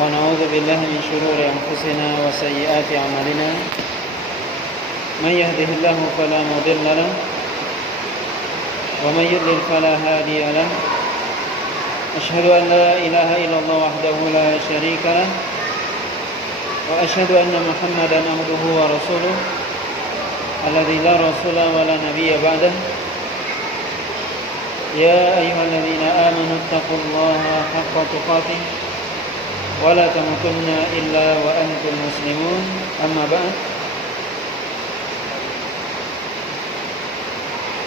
ونعوذ بالله من شرور أنفسنا وسيئات أعمالنا من يهده الله فلا مضل له ومن يضلل فلا هادي له أشهد أن لا إله إلا الله وحده لا شريك له وأشهد أن محمدا عبده ورسوله الذي لا رسول ولا نبي بعده يا أيها الذين آمنوا اتقوا الله حق تقاته ولا تموتن إلا وأنتم مسلمون أما بعد.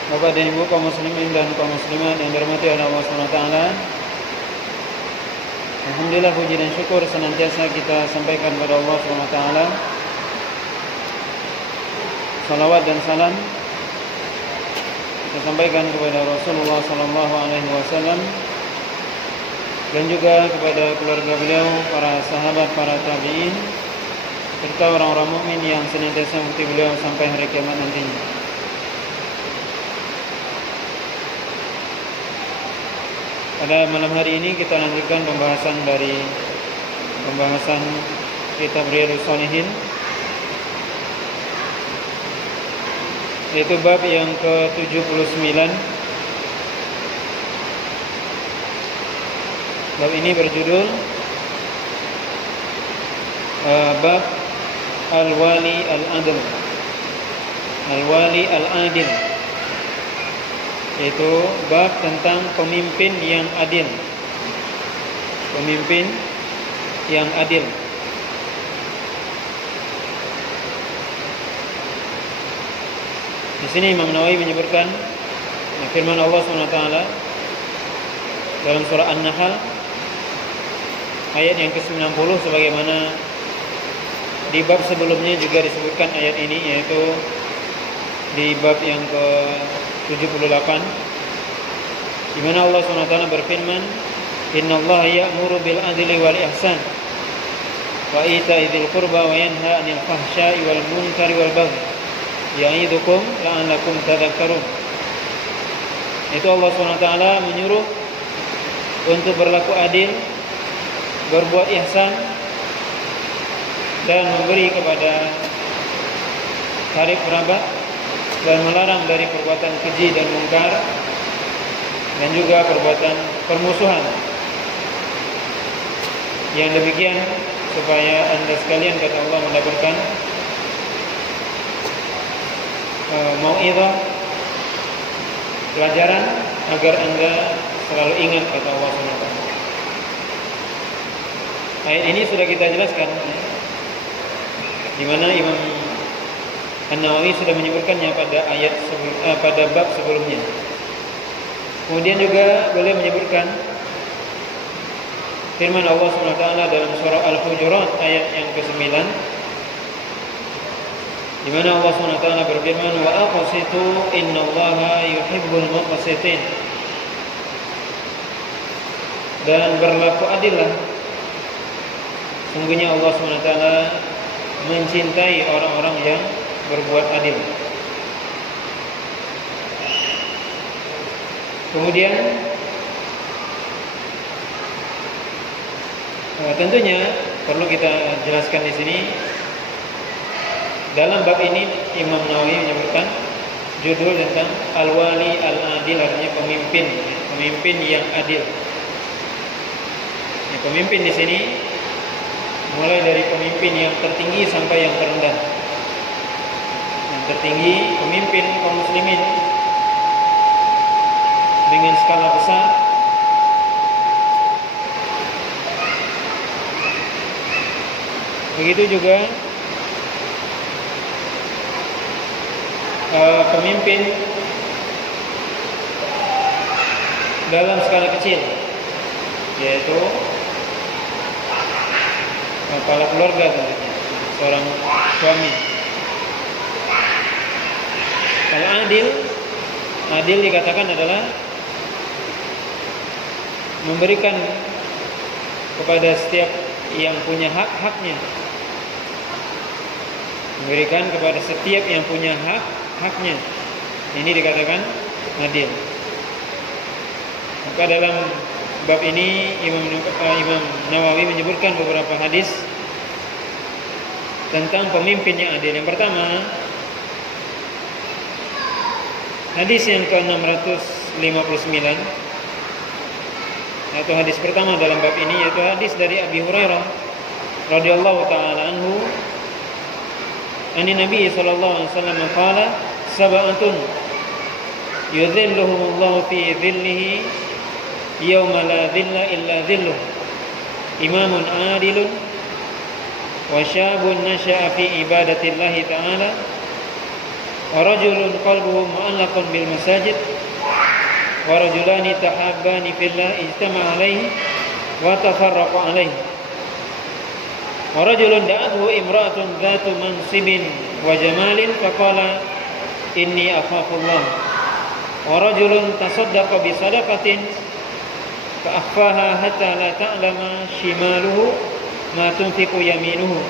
Bapak dan Ibu kaum muslimin dan kaum muslimat yang dirahmati oleh Allah SWT, alhamdulillah puji dan syukur senantiasa kita sampaikan kepada Allah SWT. Salawat dan salam kita sampaikan kepada Rasulullah SAW dan juga kepada keluarga beliau, para sahabat, para tabi'in, serta orang-orang mukmin yang senantiasa mengikuti beliau sampai hari kiamat nantinya. Pada malam hari ini kita lanjutkan pembahasan kitab Riyadhus Shalihin, yaitu bab yang ke-79. Bab ini berjudul bab Al-Wali Al-Adil. Al-Wali Al-Adil, yaitu bab tentang pemimpin yang adil. Pemimpin yang adil. Di sini Imam Nawawi menyebutkan firman Allah SWT dalam surah An-Nahl ayat yang ke-90, sebagaimana di bab sebelumnya juga disebutkan ayat ini, yaitu di bab yang ke-78, di mana Allah SWT berfirman, "Innallaha ya'muru bil adli wal ihsan wa ita'i dzil qurba wa yanha 'anil fahsya'i wal munkari wal baghi ya'idukum la'allakum tadhakkarun." Itu Allah SWT menyuruh untuk berlaku adil, berbuat ihsan, dan memberi kepada karib kerabat, dan melarang dari perbuatan keji dan mungkar, dan juga perbuatan permusuhan. Yang demikian supaya anda sekalian, kata Allah, mendapatkan mau'izah, pelajaran, agar anda selalu ingat, kata Allah SWT. Ayat ini sudah kita jelaskan, di mana Imam An-Nawawi sudah menyebutkannya pada bab sebelumnya. Kemudian juga boleh menyebutkan firman Allah SWT dalam surah Al-Hujurat ayat yang ke-9, di mana Allah SWT berfirman, "Wa aqsitu innallaha yuhibbul muqsitin." Dan berlaku adillah, sungguhnya Allah SWT mencintai orang-orang yang berbuat adil. Kemudian tentunya perlu kita jelaskan di sini, dalam bab ini Imam Nawawi menyebutkan judul tentang Al-Wali Al-Adil, artinya pemimpin yang adil. Pemimpin di sini mulai dari pemimpin yang tertinggi sampai yang terendah. Yang tertinggi pemimpin kaum muslimin dengan skala besar, begitu juga pemimpin dalam skala kecil, yaitu kepala keluarga, seorang suami. Kalau adil dikatakan adalah memberikan kepada setiap yang punya hak-haknya. Memberikan kepada setiap yang punya hak-haknya. Ini dikatakan adil. Maka dalam bab ini Imam Nawawi menyebutkan beberapa hadis tentang pemimpin yang adil. Yang pertama, hadis yang ke-659, yaitu hadis pertama dalam bab ini, yaitu hadis dari Abi Hurairah radhiyallahu taala anhu, Nabi sallallahu alaihi wasallam qala, sab'atun yudhilluhumullahu fi dhillihi yawma la dhilla illa dhilluh, imamun adilun wa syabun nasha'a fi ibadatillahi ta'ala wa rajulun qalbuhu mu'allaqun bil masajid wa rajulani tahabbani fillah ijtama'a alaihi wa tafarraqa alaihi wa rajulun da'athu imra'atun dhatu mansibin wa jamalin faqala inni akhafullah wa rajulun tasaddaqa bi sadaqatin fa akhfaha hatta la ta'lama shimaluhu ma tunfiqu yaminuhu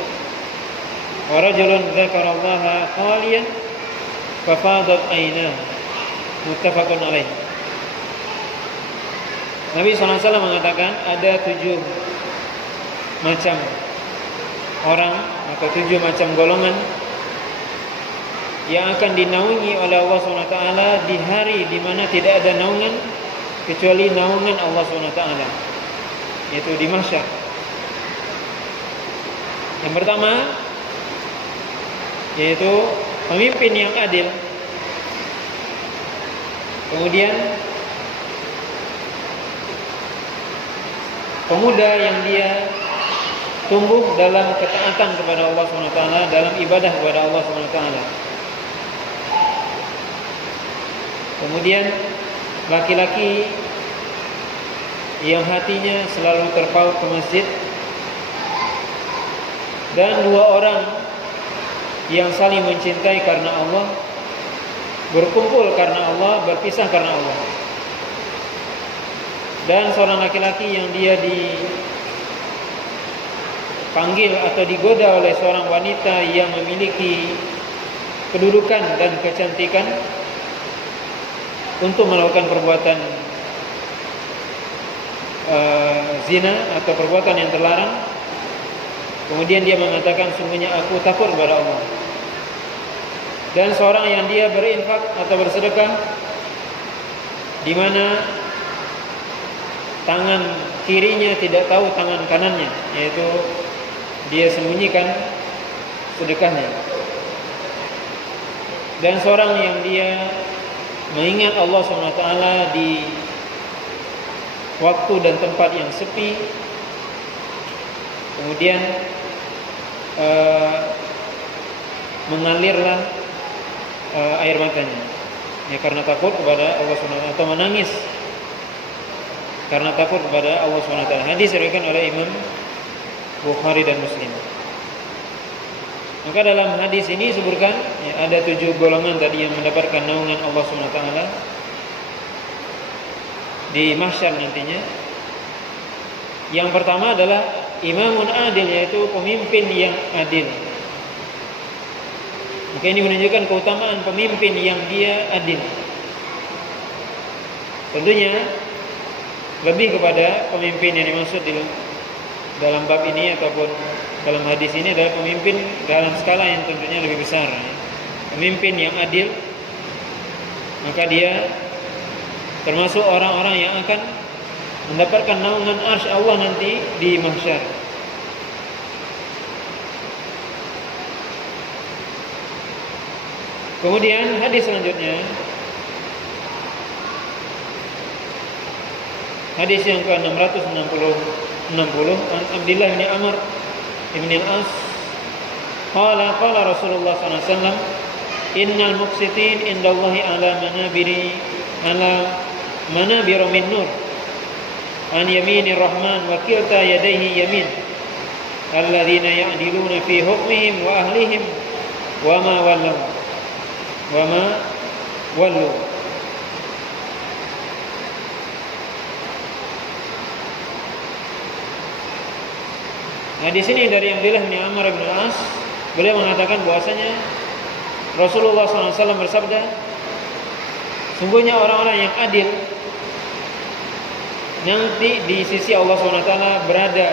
wa rajulun dzakarallaha khaliyan fa fadat aynahu, muttafaqun alaih. Nabi SAW mengatakan ada 7 macam orang atau 7 macam golongan yang akan dinaungi oleh Allah SWT di hari di mana tidak ada naungan kecuali naungan Allah SWT, yaitu di mahsyar. Yang pertama yaitu pemimpin yang adil. Kemudian pemuda yang dia tumbuh dalam ketaatan kepada Allah SWT, dalam ibadah kepada Allah SWT. Kemudian laki-laki yang hatinya selalu terpaut ke masjid, dan 2 orang yang saling mencintai karena Allah, berkumpul karena Allah, berpisah karena Allah. Dan seorang laki-laki yang dia dipanggil atau digoda oleh seorang wanita yang memiliki kedudukan dan kecantikan untuk melakukan perbuatan zina atau perbuatan yang terlarang. Kemudian dia mengatakan, sungguhnya aku takut kepada Allah. Dan seorang yang dia berinfak atau bersedekah di mana tangan kirinya tidak tahu tangan kanannya, yaitu dia sembunyikan sedekahnya. Dan seorang yang dia mengingat Allah SWT di waktu dan tempat yang sepi, kemudian mengalirlah air matanya, ya, karena takut kepada Allah SWT, atau menangis karena takut kepada Allah SWT. Hadis diriwayatkan oleh Imam Bukhari dan Muslim. Maka dalam hadis ini disebutkan ya, ada 7 golongan tadi yang mendapatkan naungan Allah SWT di mahsyar nantinya. Yang pertama adalah imamun adil, yaitu pemimpin yang adil. Maka ini menunjukkan keutamaan pemimpin yang dia adil. Tentunya lebih kepada pemimpin yang dimaksud dalam bab ini ataupun dalam hadis ini adalah pemimpin dalam skala yang tentunya lebih besar. Pemimpin yang adil, maka dia termasuk orang-orang yang akan mendapatkan naungan arsy Allah nanti di mahsyar. Kemudian hadis selanjutnya, hadis yang ke-660, an Abdullah bin Amr ibn al-As qala Rasulullah sallallahu alaihi wasallam, innal muqsitin indallahi ala manabir min nur an yaminir rahman wa kilta yadayhi yamin alladzina ya'diluna fi hukmihim wa ahlihim wa ma wallu. Nah, di sini dari Abdullah bin Amr bin Al-As, beliau mengatakan bahwasanya Rasulullah SAW bersabda, sungguhnya orang-orang yang adil nanti di sisi Allah SWT berada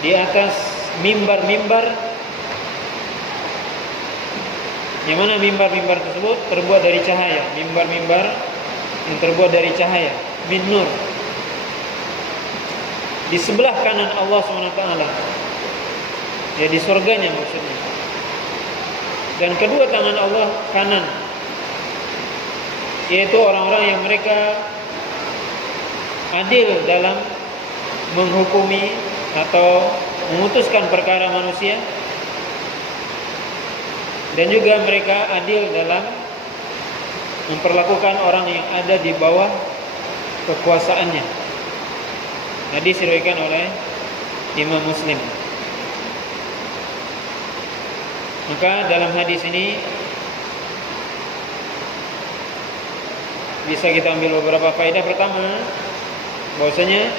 di atas mimbar-mimbar, yang mana mimbar-mimbar tersebut terbuat dari cahaya, mimbar-mimbar yang terbuat dari cahaya, min nur. Di sebelah kanan Allah SWT, ya di surganya maksudnya. Dan kedua tangan Allah kanan, yaitu orang-orang yang mereka adil dalam menghukumi atau memutuskan perkara manusia, dan juga mereka adil dalam memperlakukan orang yang ada di bawah kekuasaannya. Hadis diriwayatkan oleh Imam Muslim. Maka dalam hadis ini bisa kita ambil beberapa faedah. Pertama, bahwasanya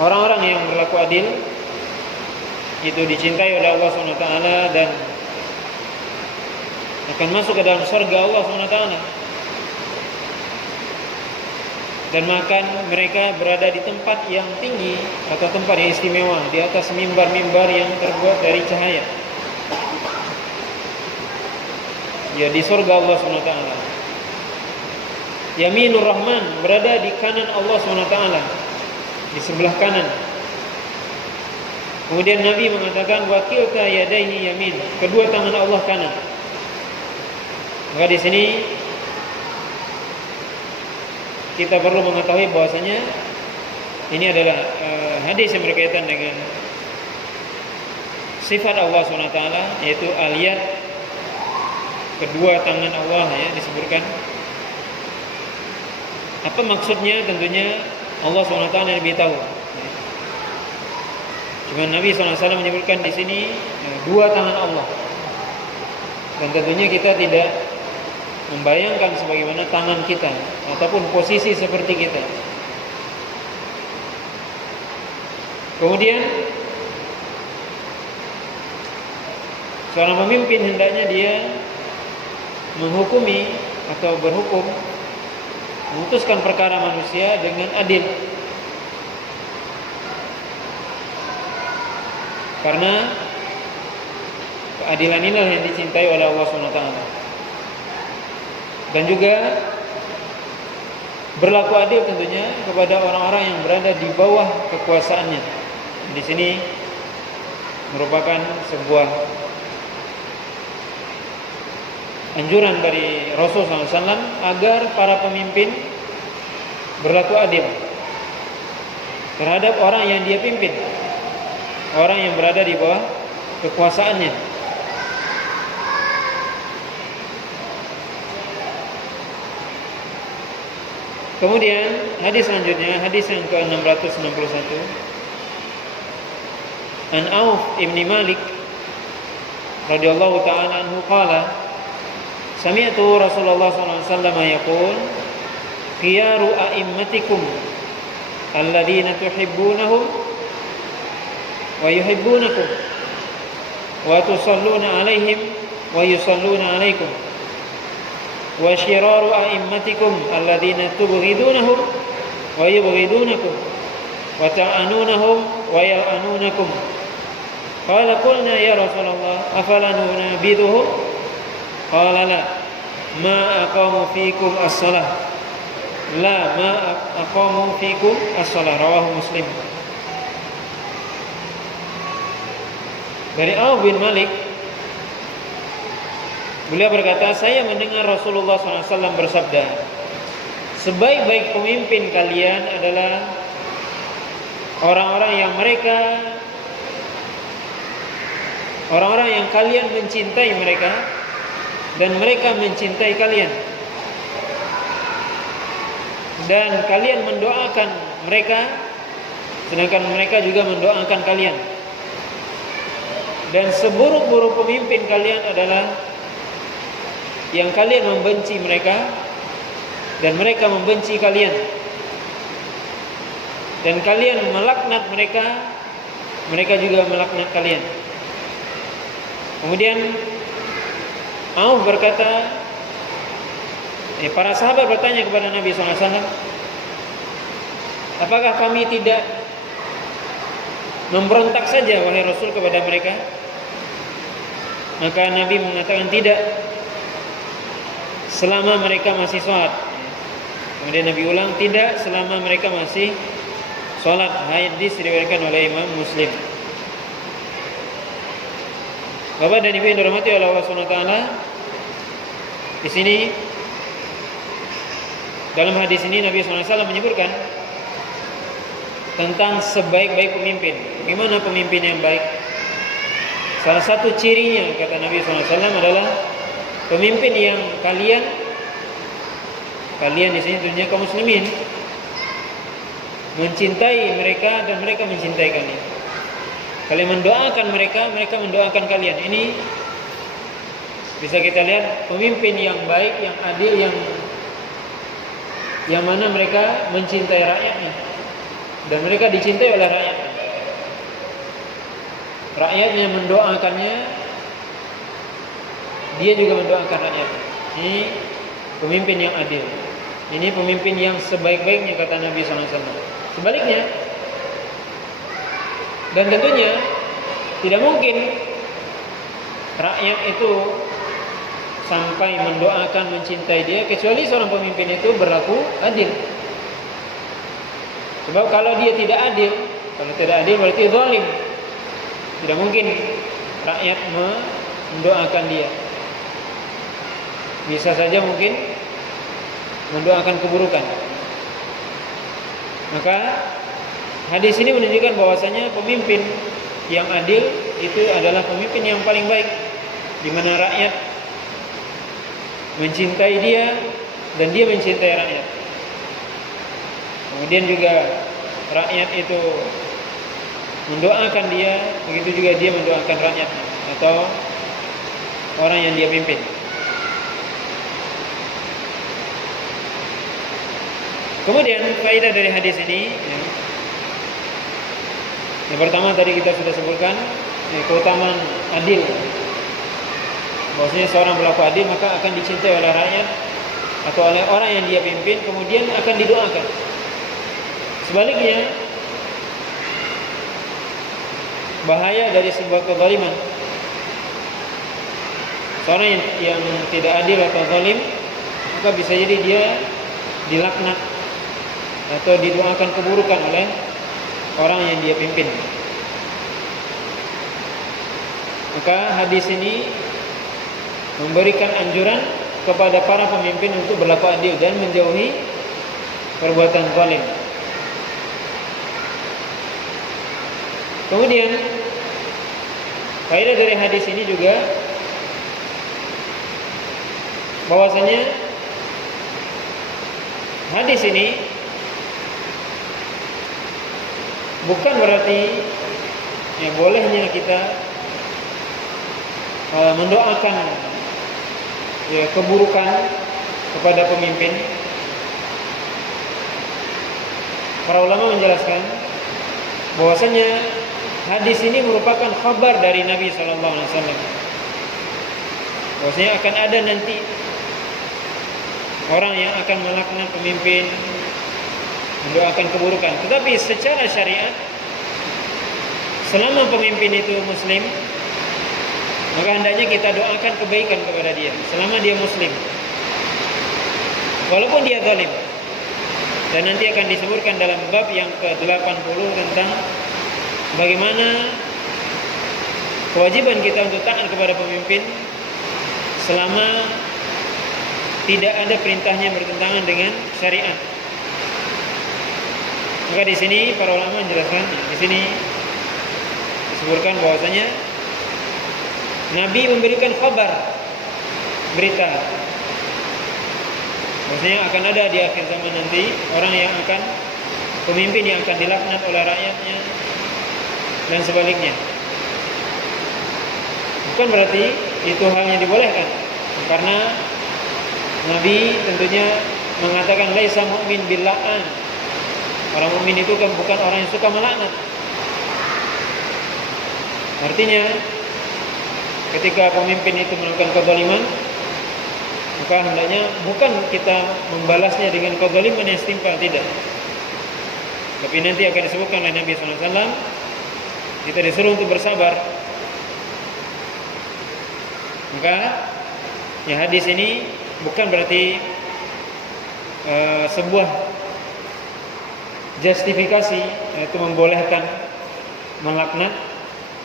orang-orang yang berlaku adil itu dicintai oleh Allah SWT dan akan masuk ke dalam surga Allah SWT. Dan makan mereka berada di tempat yang tinggi atau tempat yang istimewa, di atas mimbar-mimbar yang terbuat dari cahaya, ya di surga Allah SWT. Yaminur Rahman, berada di kanan Allah SWT, di sebelah kanan. Kemudian Nabi mengatakan wakilta yadaihi yamin, kedua tangan Allah kanan. Maka di sini kita perlu mengetahui bahwasanya ini adalah hadis yang berkaitan dengan sifat Allah SWT, yaitu al-yad, kedua tangan Allah, ya disebutkan. Apa maksudnya? Tentunya Allah SWT yang lebih tahu. Cuma Nabi SAW menyebutkan di sini dua tangan Allah, dan tentunya kita tidak membayangkan sebagaimana tangan kita ataupun posisi seperti kita. Kemudian seorang pemimpin hendaknya dia menghukumi atau berhukum, memutuskan perkara manusia dengan adil. Karena keadilan inilah yang dicintai oleh Allah SWT. Dan juga berlaku adil tentunya kepada orang-orang yang berada di bawah kekuasaannya. Di sini merupakan sebuah anjuran dari Rasulullah SAW agar para pemimpin berlaku adil terhadap orang yang dia pimpin, orang yang berada di bawah kekuasaannya. Kemudian hadis selanjutnya, hadis yang ke-661, An Auf ibn Malik radhiyallahu ta'ala anhu qala sami'tu Rasulullah sallallahu alaihi wasallam yaqul khiyaru a'immatikum alladhina tuhibbunahum wa yuhibbunakum wa tusalluna alaihim wa yusalluna alaikum wa syiraru a'immatikum alladhina tubghidunahum wa yubghidunakum wa ta'anunahum wa yal'anunakum. Qala qulna ya Rasulullah afala nunabiduhum? Qala la ma aqamu fikum as-salah, la ma aqamu fikum as-salah, rawahu Muslim. Dari Auf bin Malik, beliau berkata, saya mendengar Rasulullah SAW bersabda, sebaik-baik pemimpin kalian adalah orang-orang yang kalian mencintai mereka dan mereka mencintai kalian, dan kalian mendoakan mereka sedangkan mereka juga mendoakan kalian. Dan seburuk-buruk pemimpin kalian adalah yang kalian membenci mereka dan mereka membenci kalian, dan kalian melaknat mereka, mereka juga melaknat kalian. Kemudian Auf berkata, para sahabat bertanya kepada Nabi SAW, Apakah kami tidak memberontak saja wahai Rasul kepada mereka? Maka Nabi mengatakan tidak, selama mereka masih sholat. Kemudian Nabi ulang, tidak selama mereka masih sholat. Hadis diriwayatkan oleh Imam Muslim. Bapak dan Ibu yang dirahmati oleh Allah SWT, di sini dalam hadis ini Nabi SAW menyebutkan tentang sebaik-baik pemimpin. Bagaimana pemimpin yang baik? Salah satu cirinya, kata Nabi SAW, adalah pemimpin yang kalian di sini tentunya kaum muslimin, mencintai mereka dan mereka mencintai kalian. Kalian mendoakan mereka, mereka mendoakan kalian. Ini bisa kita lihat pemimpin yang baik, yang adil, yang mana mereka mencintai rakyatnya dan mereka dicintai oleh rakyatnya. Rakyatnya mendoakannya, dia juga mendoakan rakyatnya. Ini pemimpin yang adil. Ini pemimpin yang sebaik-baiknya, kata Nabi SAW. Sebaliknya, dan tentunya tidak mungkin rakyat itu sampai mendoakan, mencintai dia, kecuali seorang pemimpin itu berlaku adil. Sebab kalau dia tidak adil, berarti zalim. Tidak mungkin rakyat mendoakan dia. Bisa saja mungkin mendoakan keburukan. Maka hadis ini menunjukkan bahwasanya pemimpin yang adil itu adalah pemimpin yang paling baik, di mana rakyat mencintai dia dan dia mencintai rakyat. Kemudian juga rakyat itu mendoakan dia, begitu juga dia mendoakan rakyat atau orang yang dia pimpin. Kemudian faedah dari hadis ini, yang pertama tadi kita sudah sebutkan keutamaan adil. Bahwasanya seorang berlaku adil maka akan dicintai oleh rakyat atau oleh orang yang dia pimpin, kemudian akan didoakan. Sebaliknya, bahaya dari sebuah kezaliman. Seorang yang tidak adil atau zalim, maka bisa jadi dia dilaknat atau didoakan keburukan oleh orang yang dia pimpin. Maka hadis ini memberikan anjuran kepada para pemimpin untuk berlaku adil dan menjauhi perbuatan zalim. Kemudian faedah dari hadis ini juga bahwasanya hadis ini bukan berarti bolehnya kita mendoakan keburukan kepada pemimpin. Para ulama menjelaskan bahwasanya hadis ini merupakan kabar dari Nabi SAW. Bahwasanya akan ada nanti orang yang akan melaknat pemimpin, mendoakan keburukan. Tetapi secara syariat, selama pemimpin itu muslim, maka hendaknya kita doakan kebaikan kepada dia selama dia muslim, walaupun dia zalim. Dan nanti akan disebutkan dalam bab yang ke-80 tentang bagaimana kewajiban kita untuk taat kepada pemimpin selama tidak ada perintahnya bertentangan dengan syariat. Maka di sini para ulama menjelaskan, di sini disebutkan bahwasanya Nabi memberikan kabar, berita, bahwasanya akan ada di akhir zaman nanti orang yang akan, pemimpin yang akan dilaknat oleh rakyatnya dan sebaliknya. Bukan berarti itu hal yang dibolehkan, karena Nabi tentunya mengatakan laisa mu'min billa'an. Orang mukmin itu kan bukan orang yang suka melaknat. Artinya ketika pemimpin itu melakukan kezaliman, maka hendaknya bukan kita membalasnya dengan kezaliman yang setimpal, tidak. Tapi nanti akan disebutkan oleh Nabi SAW, kita disuruh untuk bersabar. Maka ya hadis ini bukan berarti sebuah justifikasi, yaitu membolehkan melaknat,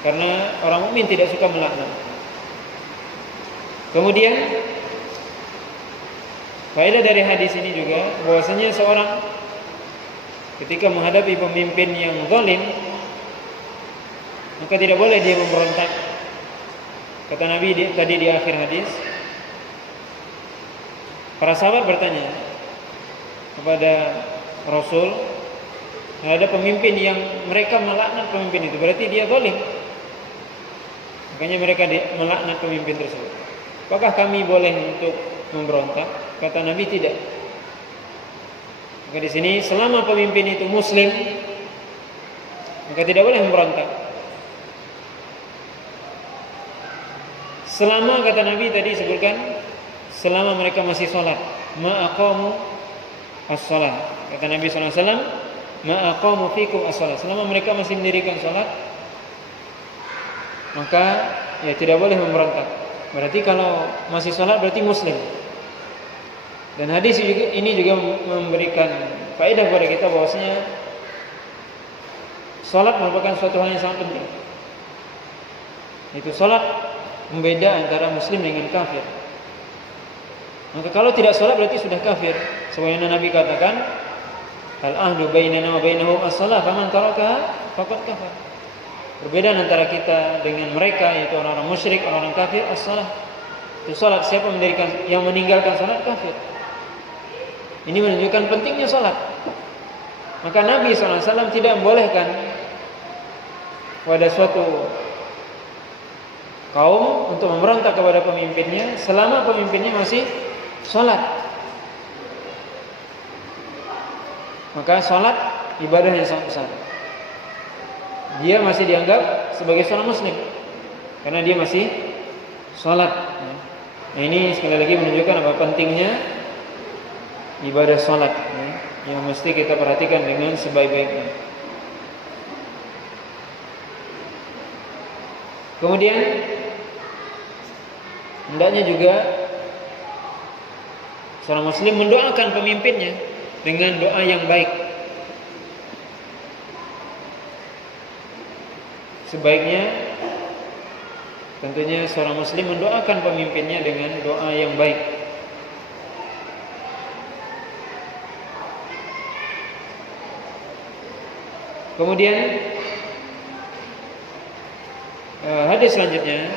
karena orang mukmin tidak suka melaknat. Kemudian faedah dari hadis ini juga bahwasanya seorang ketika menghadapi pemimpin yang zalim, maka tidak boleh dia memberontak. Kata Nabi tadi di akhir hadis, para sahabat bertanya kepada Rasul, ada pemimpin yang mereka melaknat pemimpin itu, berarti dia zalim. Makanya mereka melaknat pemimpin tersebut. Apakah kami boleh untuk memberontak? Kata Nabi, tidak. Maka di sini selama pemimpin itu muslim, maka tidak boleh memberontak. Selama, kata Nabi tadi sebutkan, selama mereka masih sholat, ma aqamu as-shalah. Kata Nabi SAW, ma aqamu fikum as-shalah. Selama mereka masih mendirikan sholat, maka ya tidak boleh memberontak. Berarti kalau masih sholat berarti muslim. Dan hadis ini juga memberikan faedah kepada kita bahwasanya sholat merupakan suatu hal yang sangat penting. Itu sholat membeda antara muslim dengan kafir. Maka kalau tidak sholat berarti sudah kafir. Sebagaimana Nabi katakan, al-ahdu bainana wa bainahum as-shalah, faman tarakaha faqad kafar. Perbedaan antara kita dengan mereka, yaitu orang-orang musyrik, orang-orang kafir, as-shalah. Itu salat, siapa yang meninggalkan salat kafir. Ini menunjukkan pentingnya salat. Maka Nabi SAW tidak membolehkan pada suatu kaum untuk memberontak kepada pemimpinnya selama pemimpinnya masih salat. Maka salat ibadah yang sangat besar. Dia masih dianggap sebagai seorang muslim karena dia masih sholat. Nah, ini sekali lagi menunjukkan apa pentingnya ibadah sholat, yang mesti kita perhatikan dengan sebaik-baiknya. Kemudian hendaknya juga seorang muslim mendoakan pemimpinnya dengan doa yang baik. Sebaiknya tentunya seorang muslim mendoakan pemimpinnya dengan doa yang baik. Kemudian hadis selanjutnya,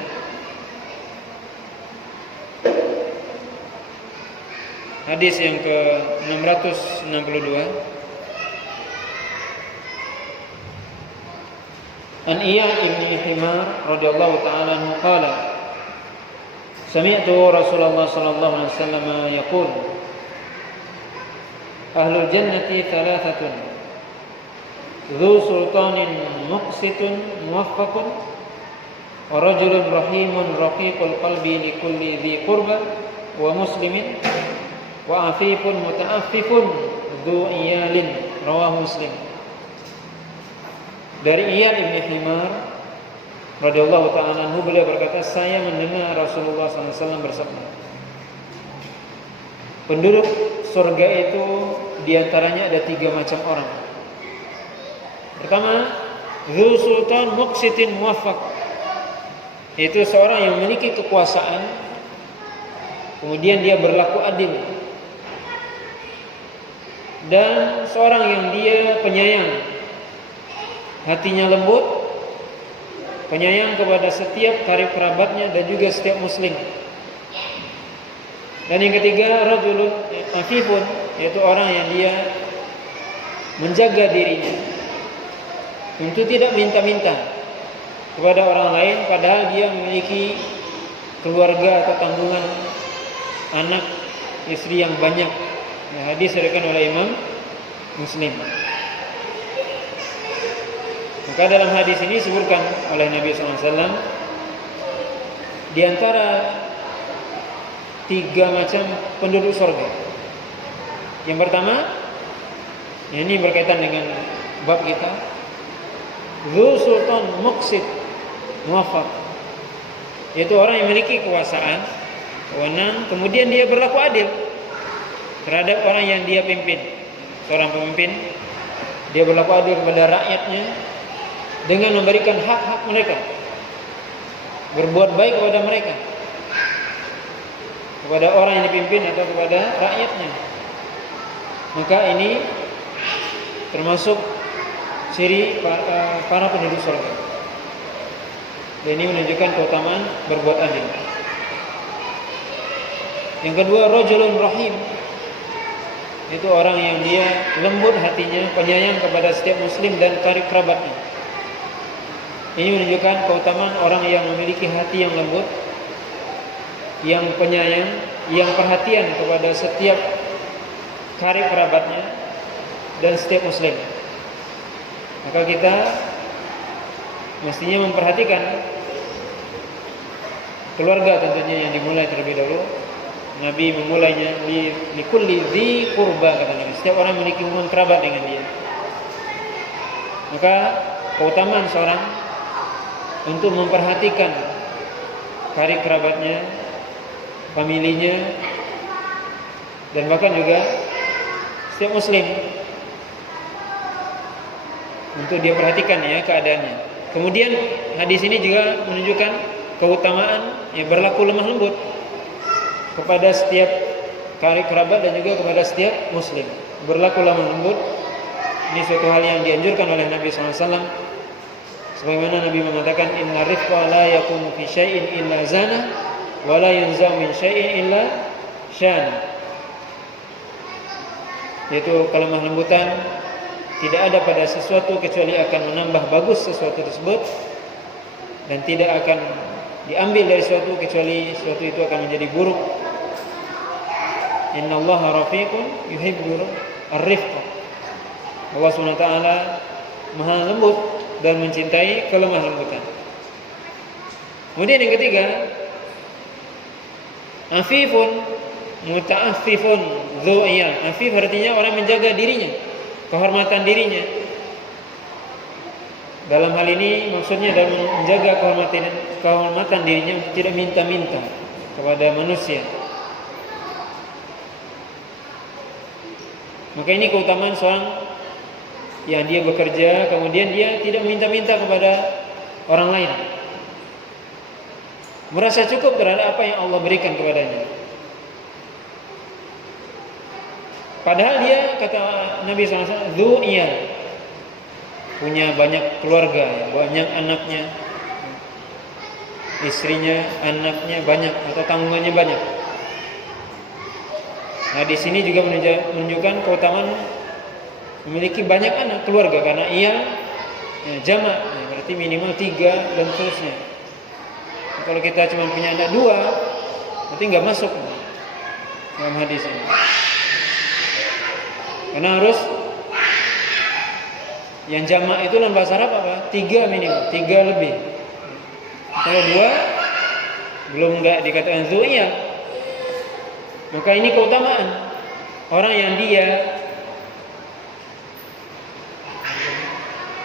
hadis yang ke-662, An Iyad ibn Himar radhiyallahu ta'ala anhu qala sami'tu Rasulullah sallallahu alaihi wasallam yaqul ahlul jannati thalathatun dzu sultanin muqsitun muwaffaqun wa rajulun rahimun raqiqul qalbi likulli dhi qurba wa muslimin wa afifun muta'affifun dzu iyalin, rawahu Muslim. Dari Iyad ibn Himar radhiyallahu ta'ala anhu, beliau berkata, saya mendengar Rasulullah SAW bersabda, penduduk surga itu diantaranya ada 3 macam orang. Pertama, dzu sultan muqsitin muwaffaq, yaitu seorang yang memiliki kekuasaan, kemudian dia berlaku adil, dan seorang yang dia penyayang, hatinya lembut, penyayang kepada setiap karib kerabatnya dan juga setiap muslim. Dan yang ketiga, rajulun afifun, yaitu orang yang dia menjaga dirinya untuk tidak minta-minta kepada orang lain, padahal dia memiliki keluarga atau tanggungan anak, istri yang banyak. Hadis diriwayatkan oleh Imam Muslim. Maka dalam hadis ini disebutkan oleh Nabi SAW di antara 3 macam penduduk surga. Yang pertama, ini berkaitan dengan bab kita. Dzu sultan muqsid muwafaq, yaitu orang yang memiliki kekuasaan, wewenang, kemudian dia berlaku adil terhadap orang yang dia pimpin. Seorang pemimpin, dia berlaku adil kepada rakyatnya dengan memberikan hak-hak mereka, berbuat baik kepada mereka, kepada orang yang dipimpin atau kepada rakyatnya. Maka ini termasuk ciri para penduduk surga. Dan ini menunjukkan keutamaan berbuat adil. Yang kedua, rajulun rahim, itu orang yang dia lembut hatinya, penyayang kepada setiap muslim dan karib kerabatnya. Ini menunjukkan keutamaan orang yang memiliki hati yang lembut, yang penyayang, yang perhatian kepada setiap karib kerabatnya dan setiap muslim. Maka kita mestinya memperhatikan keluarga tentunya yang dimulai terlebih dahulu. Nabi memulainya likulli dzi qurba, kata Nabi. Setiap orang memiliki hubungan kerabat dengan dia. Maka keutamaan seorang untuk memperhatikan karib kerabatnya, familinya, dan bahkan juga setiap muslim, untuk dia perhatikan ya keadaannya. Kemudian hadis ini juga menunjukkan keutamaan yang berlaku lemah lembut kepada setiap karib kerabat dan juga kepada setiap muslim. Berlaku lemah lembut ini suatu hal yang dianjurkan oleh Nabi SAW. Sebagaimana Nabi mengatakan, inna rifqa la yakunu fi syai'in illa zana wa la yunza'u min syai'in illa syana. Yaitu kelemah lembutan tidak ada pada sesuatu kecuali akan menambah bagus sesuatu tersebut, dan tidak akan diambil dari sesuatu kecuali sesuatu itu akan menjadi buruk. Innallaha rafiqun yuhibbul ar-rifqa. Allah SWT maha lembut dan mencintai kelemah lembutan. Kemudian yang ketiga, afifun muta'affifun dzu'iyal. Afif artinya orang menjaga dirinya, kehormatan dirinya. Dalam hal ini maksudnya dalam menjaga kehormatan dirinya, tidak minta-minta kepada manusia. Maka ini keutamaan seorang yang dia bekerja, kemudian dia tidak minta-minta kepada orang lain, merasa cukup terhadap apa yang Allah berikan kepadanya. Padahal dia, kata Nabi SAW, dzu'iyal, punya banyak keluarga, banyak anaknya, istrinya, anaknya banyak, atau tanggungannya banyak. Nah, di sini juga menunjukkan keutamaan memiliki banyak anak keluarga, karena ia jamak, berarti minimal 3 dan seterusnya. Nah, kalau kita cuma punya anak 2, berarti nggak masuk dalam hadis ini. Karena harus yang jamak itu dalam bahasa Arab apa? 3 minimal, 3 lebih. Kalau 2 belum nggak dikatakan dzu'iyal. Maka ini keutamaan orang yang dia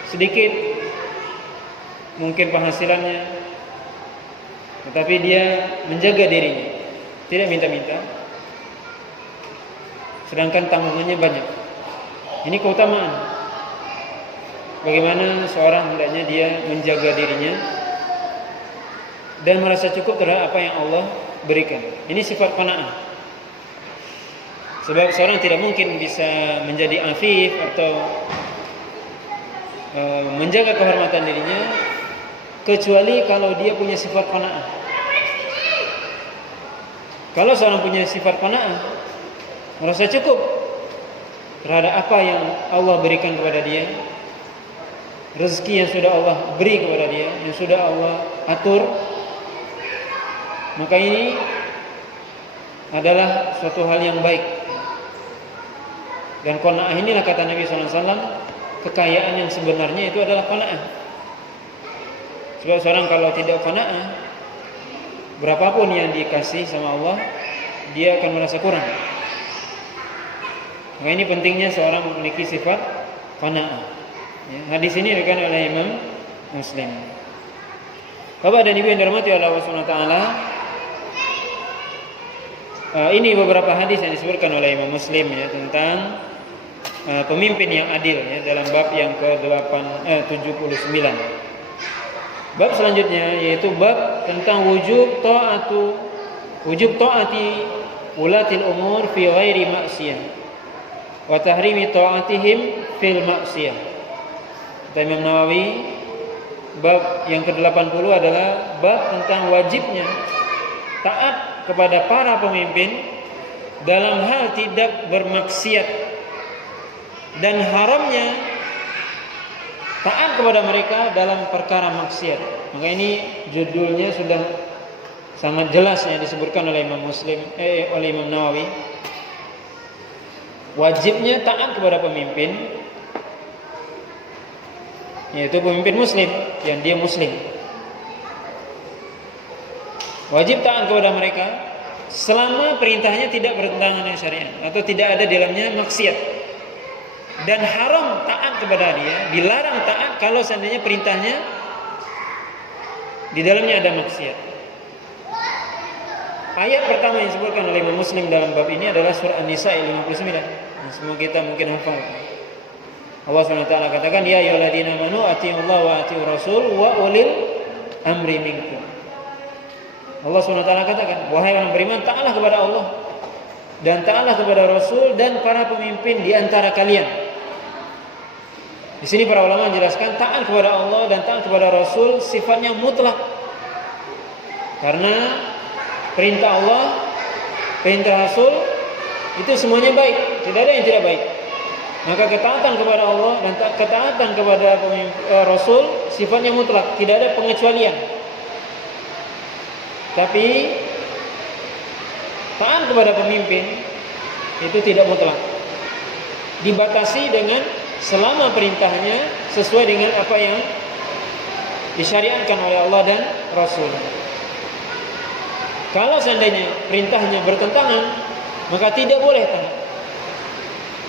sedikit mungkin penghasilannya, tetapi dia menjaga dirinya, tidak minta-minta, sedangkan tanggungannya banyak. Ini keutamaan. Bagaimana seorang hendaknya dia menjaga dirinya dan merasa cukup terhadap apa yang Allah berikan. Ini sifat qanaah. Sebab seorang tidak mungkin bisa menjadi afif atau menjaga kehormatan dirinya kecuali kalau dia punya sifat qanaah. Kalau seorang punya sifat qanaah, merasa cukup terhadap apa yang Allah berikan kepada dia, rezeki yang sudah Allah beri kepada dia, yang sudah Allah atur, maka ini adalah suatu hal yang baik. Dan qanaah inilah, kata Nabi SAW, kekayaan yang sebenarnya itu adalah qanaah. Sebab seorang kalau tidak qanaah, berapapun yang dikasih sama Allah, dia akan merasa kurang. Maka ini pentingnya seorang memiliki sifat qanaah. Ya, hadis ini diriwayatkan oleh Imam Muslim. Bapak dan Ibu yang dirahmati oleh Allah Subhanahu wa taala, ini beberapa hadis yang disebutkan oleh Imam Muslim ya tentang pemimpin yang adil ya dalam bab yang ke-79. Bab selanjutnya yaitu bab tentang wujub taati ulatil umur fi ghairi maksiyah wa tahrimi taatihim fil maksiyah. Kata Imam Nawawi, bab yang ke-80 adalah bab tentang wajibnya taat kepada para pemimpin dalam hal tidak bermaksiat dan haramnya taat kepada mereka dalam perkara maksiat. Maka ini judulnya sudah sangat jelas ya disebutkan oleh Imam oleh Imam Nawawi. Wajibnya taat kepada pemimpin, yaitu pemimpin muslim yang dia muslim. Wajib taat kepada mereka selama perintahnya tidak bertentangan dengan syariat atau tidak ada di dalamnya maksiat. Dan haram taat kepada dia, dilarang taat kalau seandainya perintahnya di dalamnya ada maksiat. Ayat pertama yang disebutkan oleh Imam Muslim dalam bab ini adalah surah An-Nisa ayat 59. Semua kita mungkin hafal. Allah SWT katakan, ya ayyuhalladzina amanu atiiullaha wa atiiur rasul wa ulil amri minkum. Allah SWT katakan, wahai orang beriman, taatlah kepada Allah dan taatlah kepada Rasul dan para pemimpin di antara kalian. Di sini para ulama menjelaskan taat kepada Allah dan taat kepada Rasul sifatnya mutlak. Karena perintah Allah, perintah Rasul itu semuanya baik, tidak ada yang tidak baik. Maka ketaatan kepada Allah dan ketaatan kepada Rasul sifatnya mutlak, tidak ada pengecualian. Tapi taat kepada pemimpin itu tidak mutlak. Dibatasi dengan selama perintahnya sesuai dengan apa yang disyariatkan oleh Allah dan Rasul. Kalau seandainya perintahnya bertentangan, maka tidak boleh taat.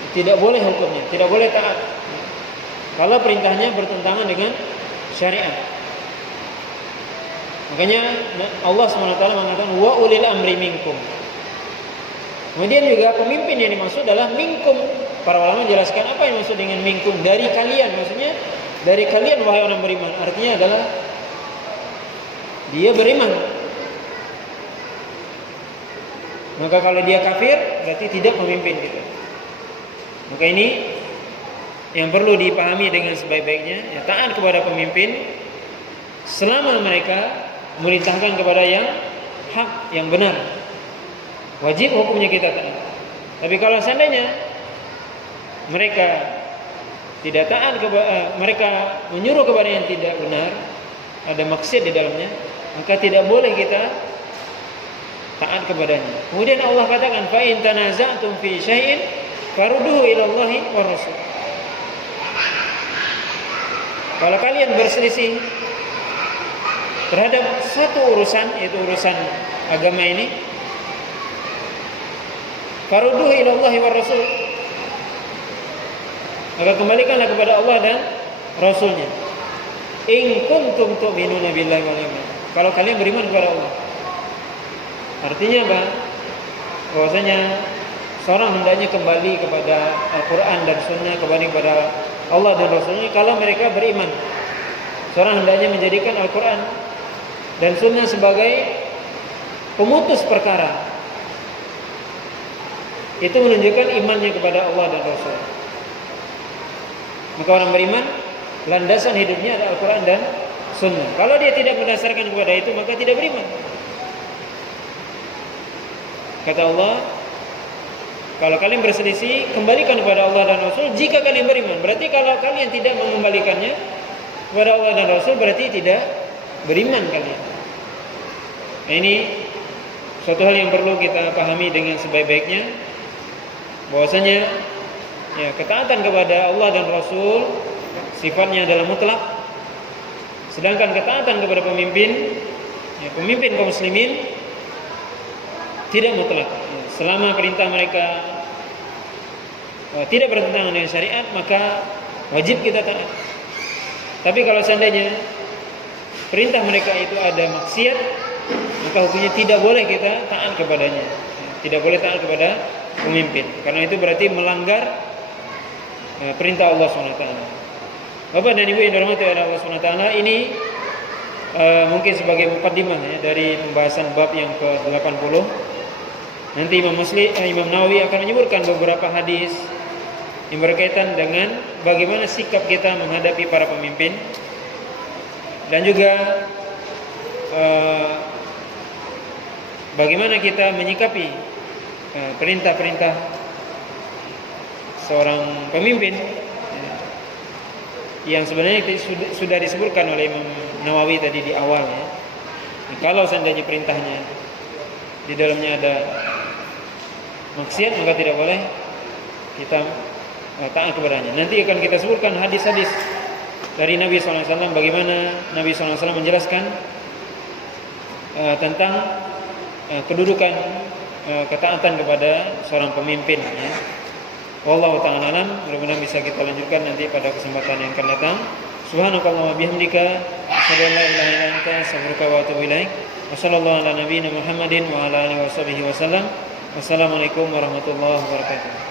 Tidak boleh hukumnya, tidak boleh taat. Kalau perintahnya bertentangan dengan syariat. Makanya Allah SWT mengatakan wa ulil amri minkum. Kemudian juga pemimpin yang dimaksud adalah minkum. Para ulama menjelaskan apa yang maksud dengan minkum, dari kalian, maksudnya dari kalian wahai orang beriman. Artinya adalah dia beriman. Maka kalau dia kafir berarti tidak pemimpin gitu. Maka ini yang perlu dipahami dengan sebaik-baiknya, ya, taat kepada pemimpin selama mereka merintahkan kepada yang hak, yang benar. Wajib hukumnya kita taat. Tapi kalau seandainya mereka tidak taat kepada, mereka menyuruh kepada yang tidak benar, ada maksiat di dalamnya, maka tidak boleh kita taat kepadanya. Kemudian Allah katakan, fa in tanaza'tum fi syai'in farudduhu ila Allahi war Rasul. Kalau kalian berselisih terhadap satu urusan, yaitu urusan agama ini, farudduhu ila Allahi war Rasul, maka kembalikanlah kepada Allah dan Rasulnya. In kuntum tu'minuna billahi wal yawmil akhir. Kalau kalian beriman kepada Allah. Artinya apa? Bahwasanya seorang hendaknya kembali kepada Al-Quran dan Sunnah, kembali kepada Allah dan Rasulnya kalau mereka beriman. Seorang hendaknya menjadikan Al-Quran dan Sunnah sebagai pemutus perkara. Itu menunjukkan imannya kepada Allah dan Rasul. Maka orang beriman, landasan hidupnya adalah Al-Quran dan Sunnah. Kalau dia tidak berdasarkan kepada itu, maka tidak beriman. Kata Allah, kalau kalian berselisih, kembalikan kepada Allah dan Rasul jika kalian beriman. Berarti kalau kalian tidak mengembalikannya kepada Allah dan Rasul, berarti tidak beriman kalian. Nah, ini suatu hal yang perlu kita pahami dengan sebaik-baiknya, bahwasanya ya, ketaatan kepada Allah dan Rasul sifatnya adalah mutlak. Sedangkan ketaatan kepada pemimpin, ya, pemimpin kaum muslimin tidak mutlak. Selama perintah mereka tidak bertentangan dengan syariat, maka wajib kita taat. Tapi kalau seandainya perintah mereka itu ada maksiat, maka hukumnya tidak boleh kita taat kepadanya. Tidak boleh taat kepada pemimpin, karena itu berarti melanggar perintah Allah SWT. Bapak dan Ibu yang dirahmati oleh Allah SWT, ini mungkin sebagai mukaddimah ya, dari pembahasan bab yang ke-80. Nanti Imam Nawawi akan menyebutkan beberapa hadis yang berkaitan dengan bagaimana sikap kita menghadapi para pemimpin, dan juga bagaimana kita menyikapi perintah-perintah seorang pemimpin yang sebenarnya sudah disebutkan oleh Imam Nawawi tadi di awal ya. Kalau seandainya perintahnya di dalamnya ada maksiat, maka tidak boleh kita taat kepadanya. Nanti akan kita sebutkan hadis-hadis dari Nabi SAW, bagaimana Nabi SAW menjelaskan tentang kedudukan ketaatan kepada seorang pemimpin ya. Wallahu ta'ala alam. Mudah-mudahan bisa kita lanjutkan nanti pada kesempatan yang akan datang. Subhanakallahumma bihamdika asyhadu an la ilaha illa anta astaghfiruka wa atubu ilaik. Wa sallallahu ala nabiyyina Muhammadin wa ala alihi wasallam. Wassalamualaikum warahmatullahi wabarakatuh.